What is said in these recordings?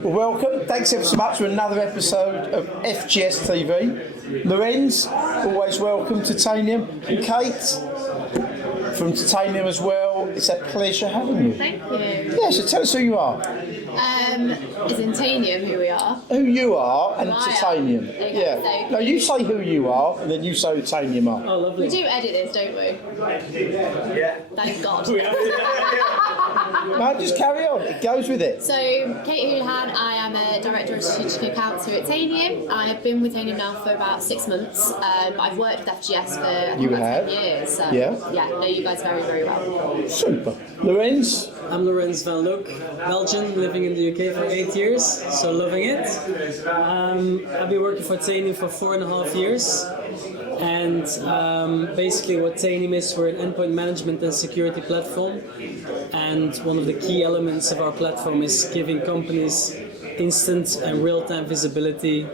Well, welcome. Thanks ever so much for another episode of FGS TV. Lorenz, always welcome to Tanium. And Kate from Tanium as well. It's a pleasure having you. Thank you. Yeah, so tell us who you are. Is in Tanium who we are? Who you are and Titanium. Okay, Yeah. so No, you say who you are and then you say who Titanium are. Oh, lovely. We do edit this, don't we? Yeah. Thank God. No, just carry on. It goes with it. So, Kate Houlihan, I am a Director of Strategic Accounts here at Tanium. I have been with Tanium now for about 6 months, but I've worked with FGS for I think about 10 years. So, Yeah. know you guys very, very well. Super. Lorenz? I'm Lorenz Vanlook, Belgian, living in the UK for 8 years, so loving it. I've been working for Tanium for 4.5 years. And basically what Tanium is, we're an endpoint management and security platform. And one of the key elements of our platform is giving companies instant and real-time visibility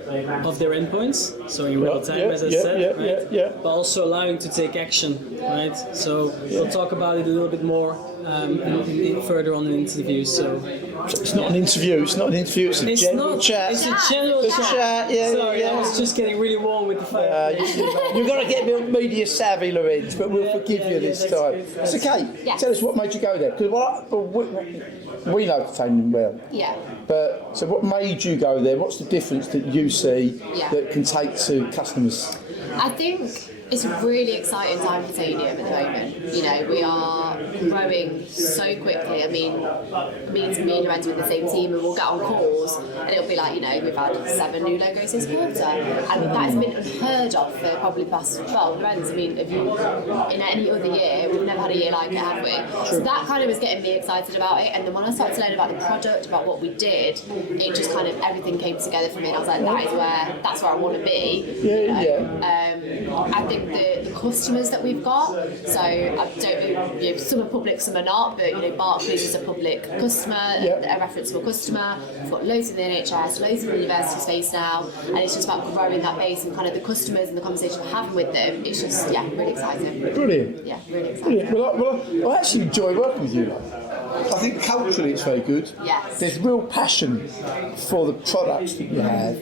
of their endpoints. So in real time, as I said, right? But also allowing to take action, right? So we'll talk about it a little bit more further on in the interview. So it's not an interview. It's not an interview. It's a general chat. It's a general chat. Sorry, I was just getting really warm with the fire. You've got to get media savvy, Lorenz, but we'll forgive you this time. Good. So, Kate, tell us what made you go there. Because we know Tanium well. Yeah. But so, what made you go there? What's the difference that you see that can take to customers? I think it's a really exciting time for Tanium at the moment. You know, we are growing so quickly. I mean, me and Lorenz are in the same team and we'll get on calls and it'll be like, you know, we've had 7 new logos this quarter. And that has been unheard of for probably the past, Lorenz, I mean, if you, in any other year, we've never had a year like it, have we? True. So that kind of was getting me excited about it. And then when I started to learn about the product, about what we did, it just kind of, everything came together for me. And I was like, that's where I want to be. I think the customers that we've got, so I don't know, some are public, some are not, but you know, Barclays is a public customer, a referenceable customer. We've got loads in the NHS, loads in the university space now, and it's just about growing that base and kind of the customers and the conversation we're having with them. It's just, really exciting. Brilliant. Yeah, really exciting. Brilliant. Well, I actually enjoy working with you. I think culturally it's very good. Yes. There's real passion for the products that you have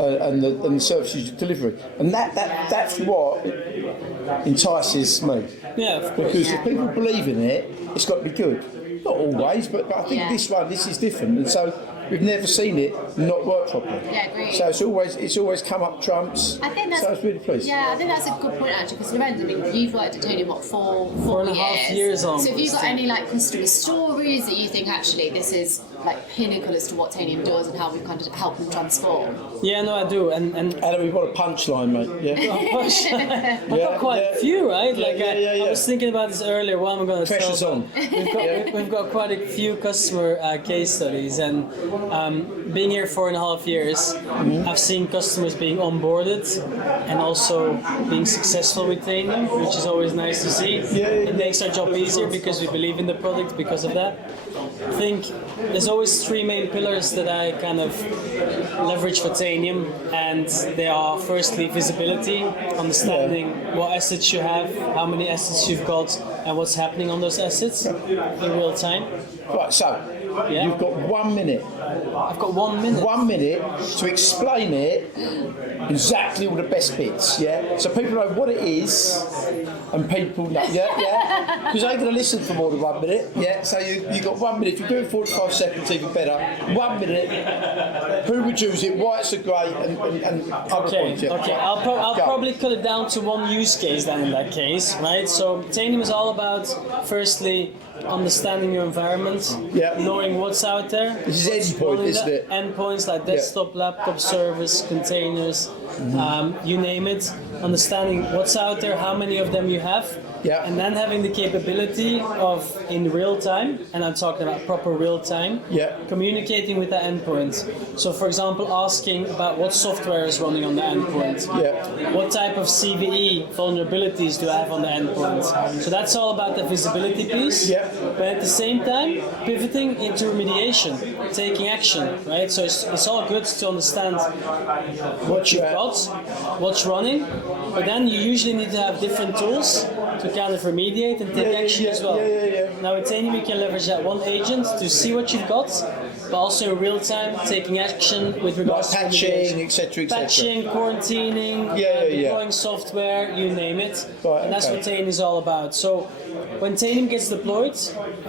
and the services you're delivering, and that's what entices me. Yeah, of course. Because if people believe in it, it's got to be good. Not always, but I think this is different, and so we've never seen it not work properly. Yeah, agreed. So it's always come up trumps. I think that's, so I was really pleased. Yeah, I think that's a good point actually, because Lorenz, I mean, you've worked at Tanium what, 4.5 years on. So have you got any like customer stories that you think actually this is like pinnacle as to what Tanium does and how we've kind of helped them transform? Yeah, no, I do. And Adam, we've got a punchline, mate. Yeah. I've got quite a few, right? I was thinking about this earlier. What am I going to Pressure's tell? on. We've got quite a few customer case studies, and being here 4.5 years, I've seen customers being onboarded and also being successful with Tanium, which is always nice to see. It makes our job easier because we believe in the product because of that. I think there's always 3 main pillars that I kind of leverage for Tanium, and they are firstly visibility, understanding what assets you have, how many assets you've got, and what's happening on those assets in real time. Right, so you've got 1 minute. I've got 1 minute. 1 minute to explain it, exactly all the best bits, so people know what it is, and people know, because they're going to listen for more than 1 minute, so you've got 1 minute. If you do it 45 seconds, even better. 1 minute, who would use it, why it's so great, and other points. Okay, I'll probably cut it down to one use case then in that case, right? So Tanium is all about, firstly, understanding your environment, knowing what's out there. This is endpoint, isn't it? Endpoints like desktop, laptop, servers, containers, you name it. Understanding what's out there, how many of them you have, and then having the capability of, in real time, and I'm talking about proper real time, communicating with the endpoint. So for example, asking about what software is running on the endpoint, what type of CVE vulnerabilities do I have on the endpoint. So that's all about the visibility piece, but at the same time, pivoting into remediation, taking action, right? So it's all good to understand what you've got, what's running, but then you usually need to have different tools to kind of remediate and take action as well. Now with Tanium you can leverage that one agent to see what you've got, but also in real time taking action with regards like to patching, etc., patching, quarantining, deploying software, you name it. Right, and that's what Tanium is all about. So when Tanium gets deployed,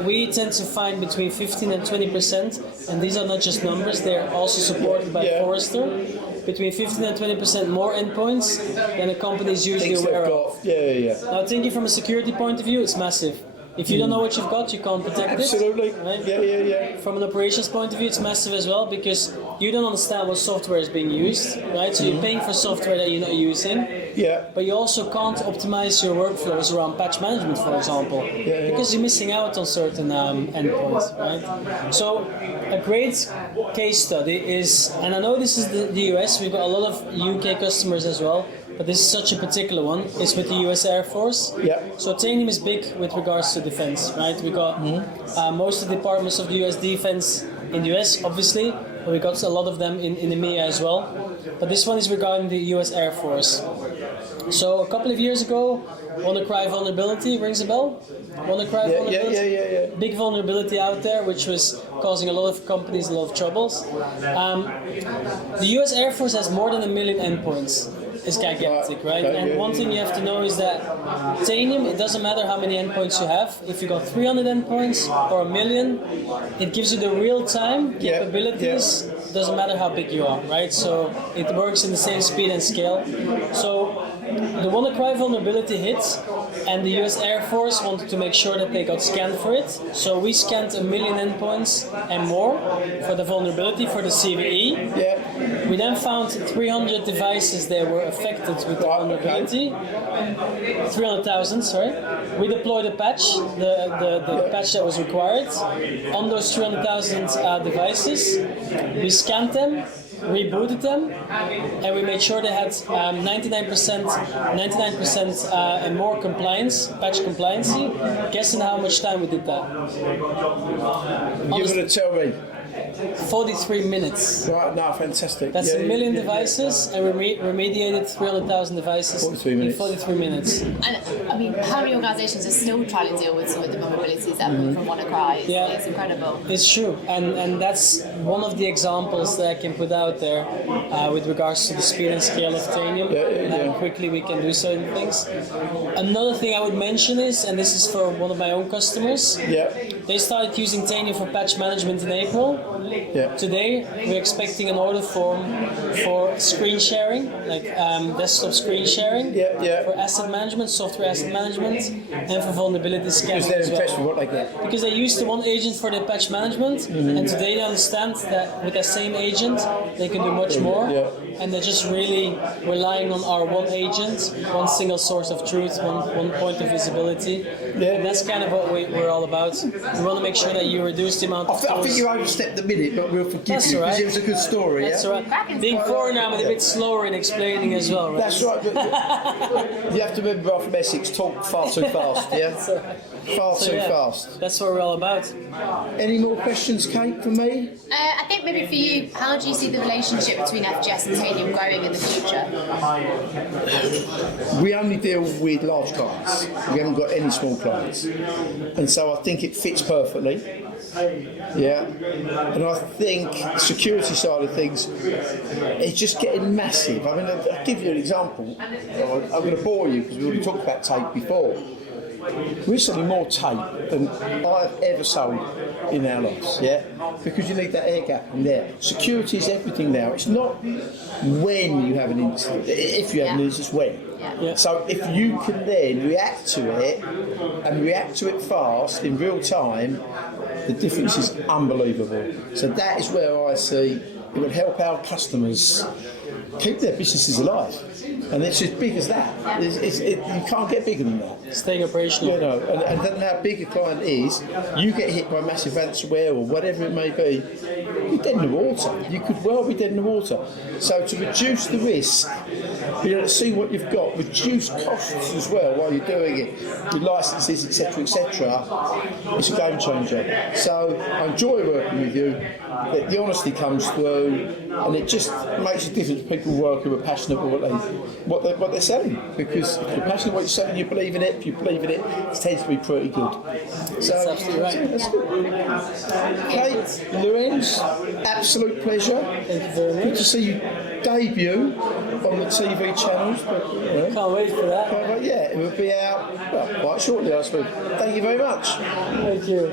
we tend to find between 15 and 20%, and these are not just numbers, they're also supported by Forrester, between 15 and 20% more endpoints than a company is usually aware of. Now thinking from a security point of view, it's massive. If you don't know what you've got, you can't protect it. Absolutely. Right? From an operations point of view, it's massive as well because you don't understand what software is being used, right? So you're paying for software that you're not using. But you also can't optimize your workflows around patch management, for example, because you're missing out on certain endpoints, right? So a great case study is, and I know this is the US, we've got a lot of UK customers as well, but this is such a particular one, is with the US Air Force. So Tanium is big with regards to defense, right? We got most of the departments of the US defense in the US, obviously, but we got a lot of them in EMEA as well. But this one is regarding the US Air Force. So a couple of years ago, WannaCry vulnerability, rings a bell? WannaCry vulnerability? Big vulnerability out there, which was causing a lot of companies a lot of troubles. The US Air Force has more than 1 million endpoints. It's gigantic, right? And one thing you have to know is that Tanium, it doesn't matter how many endpoints you have. If you got 300 endpoints or 1 million, it gives you the real-time capabilities. It doesn't matter how big you are, right? So it works in the same speed and scale. So the WannaCry vulnerability hits, and the US Air Force wanted to make sure that they got scanned for it. So we scanned 1 million endpoints and more for the vulnerability for the CVE. We then found 300 devices that were affected with the vulnerability. 300,000, sorry. We deployed a patch, the patch that was required. On those 300,000 devices, we scanned them, rebooted them, and we made sure they had 99% and more compliance, patch compliancy. Guessing how much time we did that? You're going to tell me. 43 minutes. Right, no, fantastic. That's 1 million devices, and we remediated 300,000 devices 43 minutes. in 43 minutes. And I mean, how many organisations are still trying to deal with some of the vulnerabilities that come from WannaCry? It's incredible. It's true, and that's one of the examples that I can put out there with regards to the speed and scale of Tanium, and how quickly we can do certain things. Another thing I would mention is, and this is for one of my own customers, they started using Tanium for patch management in April. Today, we're expecting an order form for screen sharing, like desktop screen sharing, for asset management, software asset management, and for vulnerability scanning. Because they're impressed with what they get. Because they used the one agent for their patch management, and today they understand that with that same agent, they can do much more, and they're just really relying on our one agent, one single source of truth, one point of visibility. And that's kind of what we're all about. We want to make sure that you reduce the amount of I think you overstepped a minute, but we'll forgive you because it was a good story. That's right. Being foreigner, I'm a bit slower in explaining as well, right? That's right. But you have to remember, I'm from Essex, talk far too fast, Far too fast. That's what we're all about. Any more questions, Kate, from me? I think maybe for you, how do you see the relationship between FGS and Tanium growing in the future? We only deal with large clients. We haven't got any small clients. And so I think it fits perfectly. And I think the security side of things is just getting massive. I mean, I'll give you an example. I'm going to bore you because we already talked about tape before. We're selling more tape than I've ever sold in our lives, because you need that air gap in there. Security is everything now. It's not when you have an incident. If you have an incident, it's when. So if you can then react to it and react to it fast in real time, the difference is unbelievable. So that is where I see it will help our customers keep their businesses alive. And it's as big as that. You can't get bigger than that. Staying operational. And then how big a client is, you get hit by massive ransomware or whatever it may be, you're dead in the water. You could well be dead in the water. So to reduce the risk, be able to see what you've got, reduce costs as well while you're doing it, with licenses, etc., it's a game changer. So I enjoy working with you. the honesty comes through, and it just makes a difference. People work who are passionate about what they're selling, because if you're passionate about what you're selling, you believe in it. If you believe in it, it tends to be pretty good. So that's absolutely right. That's good. Okay, Lorenz, absolute pleasure. Thank you very much. Good to see you debut on the TV channels. But, you know, Can't wait for that. yeah, it will be out quite shortly, I suppose. Thank you very much. Thank you.